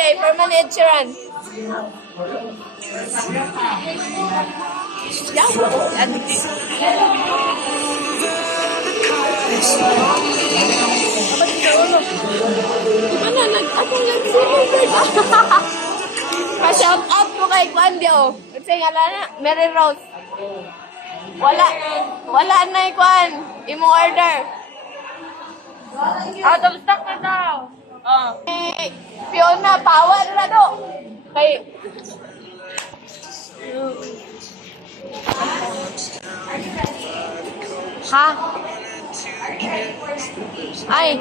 Okay, permanent Sheeran. Ano, nag-atong pa-shout out mo kay Kwandio. Kasi nga na, Mary Rose. Wala na Kwan. Imo order. Out of stock na daw. Fiona, power na do. Kay ha? Ay.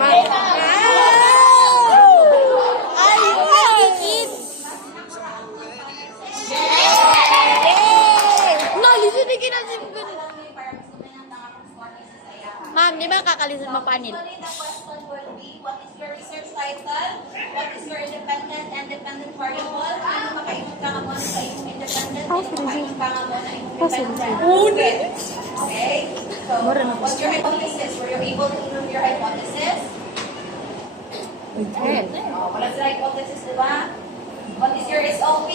Ma'am, di ba kakalisan mapanil? What is your research title? What is your independent variable? Ano makaingon ka nga mo sa iyong independent? Ano makaingon ka nga mo na iyong independent? Okay? So, what's your hypothesis? Were you able to prove your hypothesis? What's your hypothesis, di ba? What is your SOP?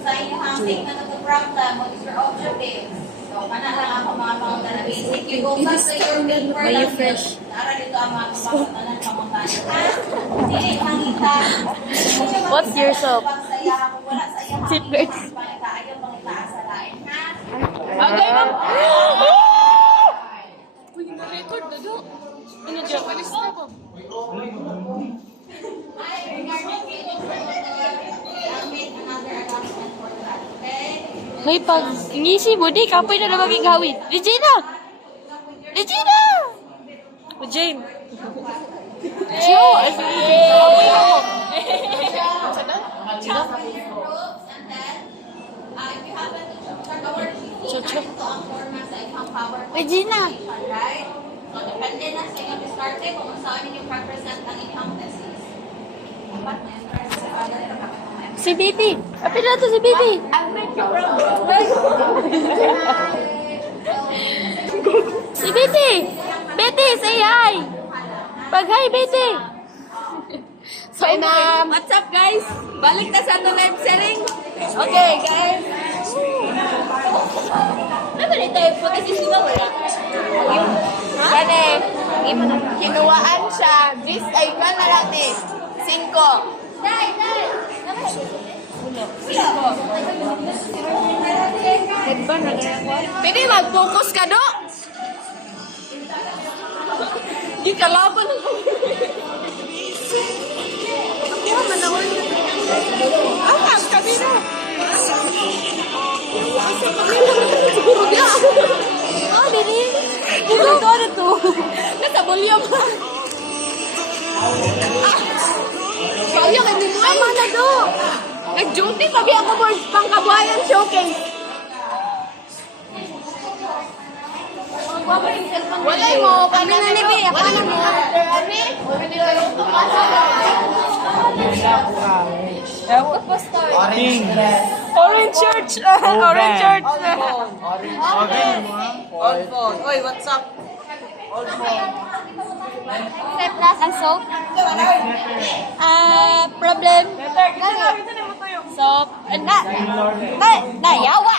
Sa inyong statement of the problem, what is your objectives? So, kana lang ako mga pangunta na basic. You go back to your main problem. Nara dito ang mga kapangutanan pangunta. Hindi mangita. What's your soap? Wala sa iya. Secret. Pangita, ayaw pangita sa lain. Ha? Okay, ma'am. Uy, na-record na do. Ano dyan? Alis na po. May pag ngisi mo di kapoy na naman gawin. Regina! Regina! O Jane. Ciao! Regina! So, depende na sa inyong diskarte kung saan inyong represent ang inyong thesis. Si Bibi! Kapit na to si Bibi! Si Bibi! Betty, say hi! Pag-hi, Betty! So, ma'am! What's up, guys? Balik na sa ito live selling. Okay, guys. Ano ba nito yung pagkasis ba? Wala. Gane, kinuwaan siya. This ay ka na lang eh. 5. Dai! Pwede mag-focus ka do? Di ka laban ng ako manawal. Ang kami na. Oh, dili. Dili to. Nasa volume. Kaya ka din mo. Ama na do. Nag-duty pabi ako for pangkabuhayan showcase. Walay mo. Kami na ni Bea. Walay mo. Orange church. Orange church. All phone. Oy, what's up? Step na ang soap. Problem. Soap. Na yawa.